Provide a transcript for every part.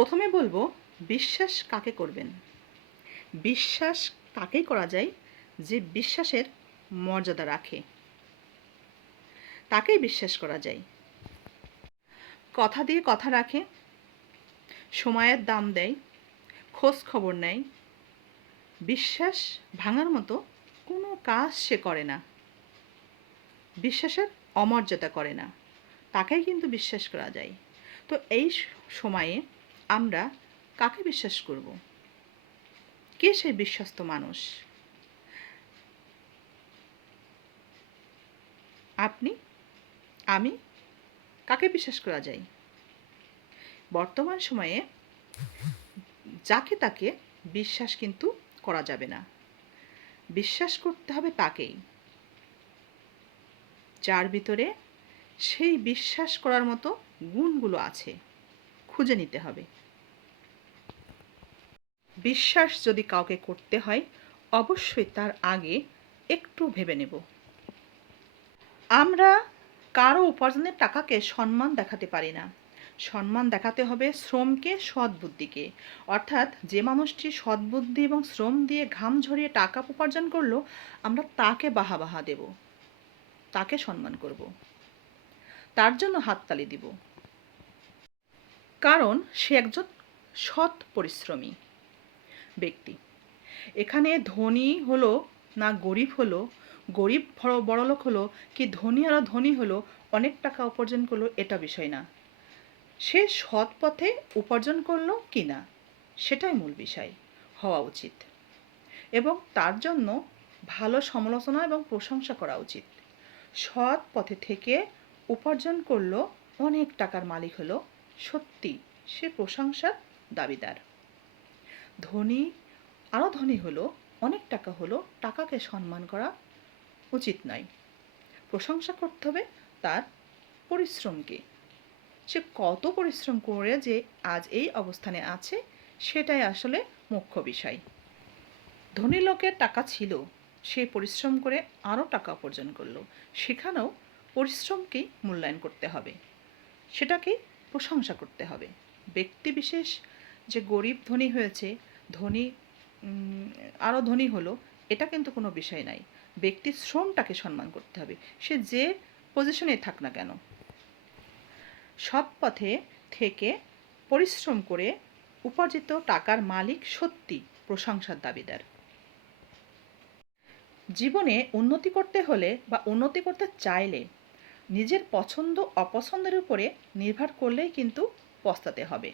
প্রথমে বলবো, বিশ্বাস কাকে করবেন? বিশ্বাস তাকেই করা যায় যে বিশ্বাসের মর্যাদা রাখে, তাকেই বিশ্বাস করা যায়। কথা দিয়ে কথা রাখে, সময়ের দাম দেয়, খোঁজ খবর নেয়। বিশ্বাস ভাঙার মতো কোনো কাজ সে করে না, বিশ্বাসের অমর্যাদা করে না, তাকেই কিন্তু বিশ্বাস করা যায়। তো এই সময়ে আমরা কাকে বিশ্বাস করব? কে সেই বিশ্বস্ত মানুষ? আপনি, আমি, কাকে বিশ্বাস করা যায়? বর্তমান সময়ে যাকে তাকে বিশ্বাস কিন্তু করা যাবে না। বিশ্বাস করতে হবে তাকেই, যার ভিতরে সেই বিশ্বাস করার মতো গুণগুলো আছে, খুঁজে নিতে হবে। বিশ্বাস যদি কাউকে করতে হয়, অবশ্যই তার আগে একটু ভেবে নেব। আমরা কারো উপার্জনের টাকাকে সম্মান দেখাতে পারি না। সম্মান দেখাতে হবে শ্রমকে, সৎ বুদ্ধিকে। অর্থাৎ যে মানুষটি সৎ বুদ্ধি এবং শ্রম দিয়ে ঘাম ঝরিয়ে টাকা উপার্জন করলো, আমরা তাকে বাহবা দেব, তাকে সম্মান করব, তার জন্য হাততালি দিব, কারণ সে একজন সৎ পরিশ্রমী ব্যক্তি। এখানে ধনী হলো না গরিব হলো, গরিব বড়লোক হলো কি ধনী আরও ধনী হলো, অনেক টাকা উপার্জন করলো, এটা বিষয় না। সে সৎ পথে উপার্জন করলো কি না, সেটাই মূল বিষয় হওয়া উচিত। এবং তার জন্য ভালো সমালোচনা এবং প্রশংসা করা উচিত। সৎ পথে থেকে উপার্জন করলো, অনেক টাকার মালিক হলো, সত্যি সে প্রশংসার দাবিদার। ধনী আরও ধনী হলো, অনেক টাকা হলো, টাকাকে সম্মান করা উচিত নয়। প্রশংসা করতে হবে তার পরিশ্রমকে। সে কত পরিশ্রম করে যে আজ এই অবস্থানে আছে, সেটাই আসলে মুখ্য বিষয়। ধনী লোকের টাকা ছিল, সে পরিশ্রম করে আরও টাকা উপার্জন করলো, সেখানেও পরিশ্রমকেই মূল্যায়ন করতে হবে, সেটাকেই প্রশংসা করতে হবে। ব্যক্তিবিশেষ যে গরিব ধনী হয়েছে, ধনী আরও ধনী হলো, এটা কিন্তু কোনো বিষয় নাই। ব্যক্তির শ্রমটাকে সম্মান করতে হবে, সে যে পজিশনে থাক না কেন। সৎ পথে থেকে পরিশ্রম করে উপার্জিত টাকার মালিক সত্যি প্রশংসার দাবিদার। জীবনে উন্নতি করতে হলে বা উন্নতি করতে চাইলে নিজের পছন্দ অপছন্দের উপরে নির্ভর করলেই কিন্তু পস্তাতে হবে।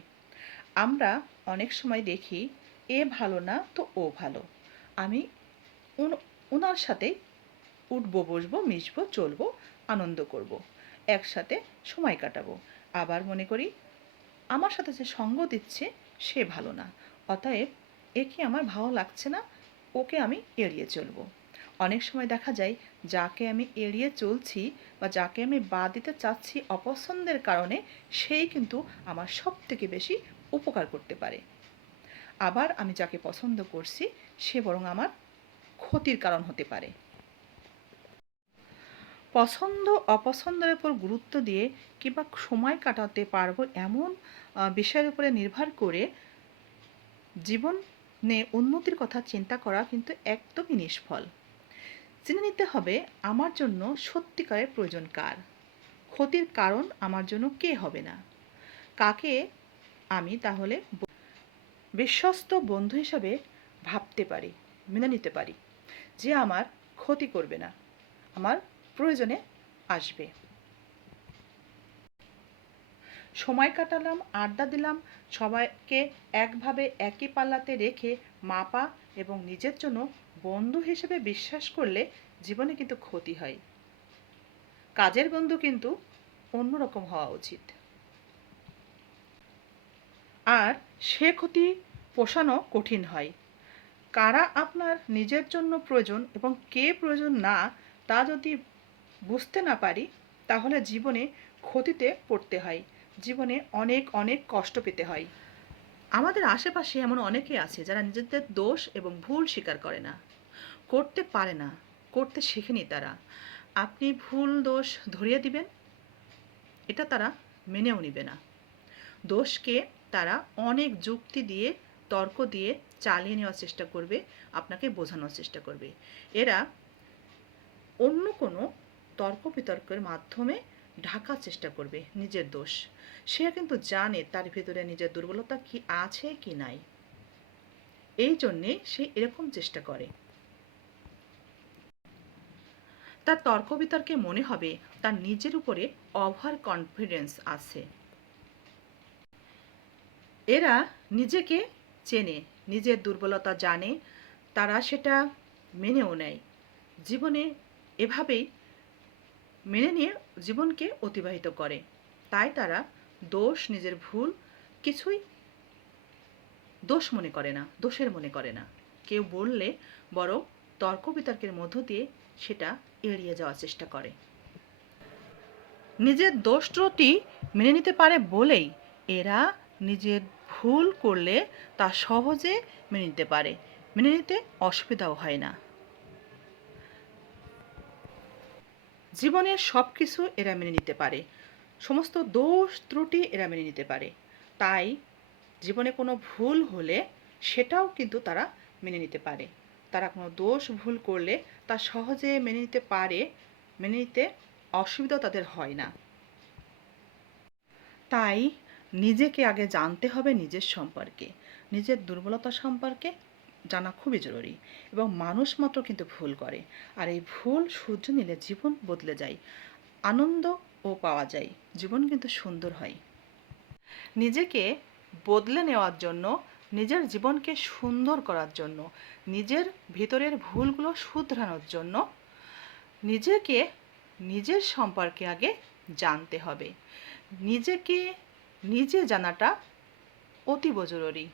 আমরা অনেক সময় দেখি, এ ভালো না তো ও ভালো, আমি ওনার সাথে উঠবো, বসবো, মিশবো, চলবো, আনন্দ করব, একসাথে সময় কাটাবো। আবার মনে করি আমার সাথে যে সঙ্গ দিচ্ছে সে ভালো না, অতএব একে আমার ভালো লাগছে না, ওকে আমি এড়িয়ে চলবো। অনেক সময় দেখা যায় যাকে আমি এড়িয়ে চলছি বা যাকে আমি বাদ দিতে চাচ্ছি অপছন্দের কারণে, সেই কিন্তু আমার সব থেকে বেশি উপকার করতে পারে। আবার আমি যাকে পছন্দ করছি সে বরং আমার ক্ষতির কারণ হতে পারে। পছন্দ অপছন্দের উপর গুরুত্ব দিয়ে কিংবা সময় কাটাতে পারবো এমন বিষয়ের উপরে নির্ভর করে জীবনে উন্নতির কথা চিন্তা করা কিন্তু একদমই নিষ্ফল। জেনে নিতে হবে আমার জন্য সত্যিকারের প্রয়োজন কার, ক্ষতির কারণ আমার জন্য কে হবে না, কাকে আমি তাহলে বিশ্বস্ত বন্ধু হিসাবে ভাবতে পারি, মেনে নিতে পারি, যে আমার ক্ষতি করবে না, আমার প্রয়োজনে আসবে। সময় কাটালাম, আড্ডা দিলাম, সবাইকে একভাবে একই পাল্লাতে রেখে মাপা এবং নিজের জন্য বন্ধু হিসেবে বিশ্বাস করলে জীবনে কিন্তু ক্ষতি হয়। কাজের বন্ধু কিন্তু অন্যরকম হওয়া উচিত। আর সে ক্ষতি পোষানো কঠিন হয়। কারা আপনার নিজের জন্য প্রয়োজন এবং কে প্রয়োজন না, তা যদি বুঝতে না পারি, তাহলে জীবনে ক্ষতিতে পড়তে হয়, জীবনে অনেক অনেক কষ্ট পেতে হয়। আমাদের আশেপাশে এমন অনেকে আছে যারা নিজেদের দোষ এবং ভুল স্বীকার করে না, করতে পারে না, করতে শেখেনি তারা। আপনি ভুল দোষ ধরিয়ে দিবেন, এটা তারা মেনেও নিবে না। দোষকে তারা অনেক যুক্তি দিয়ে, তর্ক দিয়ে চালিয়ে নেওয়ার চেষ্টা করবে, আপনাকে বোঝানোর চেষ্টা করবে। এরা অন্য কোনো তর্ক বিতর্কের মাধ্যমে ঢাকার চেষ্টা করবে নিজের দোষ। সে কিন্তু জানে তার ভিতরে নিজের দুর্বলতা কি আছে কি নাই, এই জন্যে সে এরকম চেষ্টা করে। তার তর্ক বিতর্কে মনে হবে তার নিজের উপরে ওভার কনফিডেন্স আছে। এরা নিজেকে চেনে, নিজের দুর্বলতা জানে, তারা সেটা মেনেও নেয়। জীবনে এভাবেই মেনে নিয়ে জীবনকে অতিবাহিত করে। তাই তারা দোষ, নিজের ভুল কিছুই দোষ মনে করে না, দোষের মনে করে না। কেউ বললে বরং তর্ক বিতর্কের মধ্য দিয়ে সেটা এড়িয়ে যাওয়ার চেষ্টা করে। নিজের দোষ ত্রুটি মেনে নিতে পারে বলেই এরা নিজের ভুল করলে তা সহজে মেনে নিতে পারে, মেনে নিতে অসুবিধাও হয় না। জীবনের সব কিছু এরা মেনে নিতে পারে, সমস্ত দোষ ত্রুটি এরা মেনে নিতে পারে। তাই জীবনে কোনো ভুল হলে সেটাও কিন্তু তারা মেনে নিতে পারে। তারা কোনো দোষ ভুল করলে তা সহজে মেনে নিতে পারে, মেনে নিতে অসুবিধাও তাদের হয় না। তাই নিজেকে আগে জানতে হবে, নিজের সম্পর্কে, নিজের দুর্বলতা সম্পর্কে জানা খুবই জরুরি। এবং মানুষ মাত্র কিন্তু ভুল করে, আর এই ভুল শুধরে নিলে জীবন বদলে যায়, আনন্দও পাওয়া যায়, জীবন কিন্তু সুন্দর হয়। নিজেকে বদলে নেওয়ার জন্য, নিজের জীবনকে সুন্দর করার জন্য, নিজের ভিতরের ভুলগুলো শুধরানোর জন্য নিজেকে, নিজের সম্পর্কে আগে জানতে হবে। নিজেকে নিজে জানাটা অতীব জরুরি।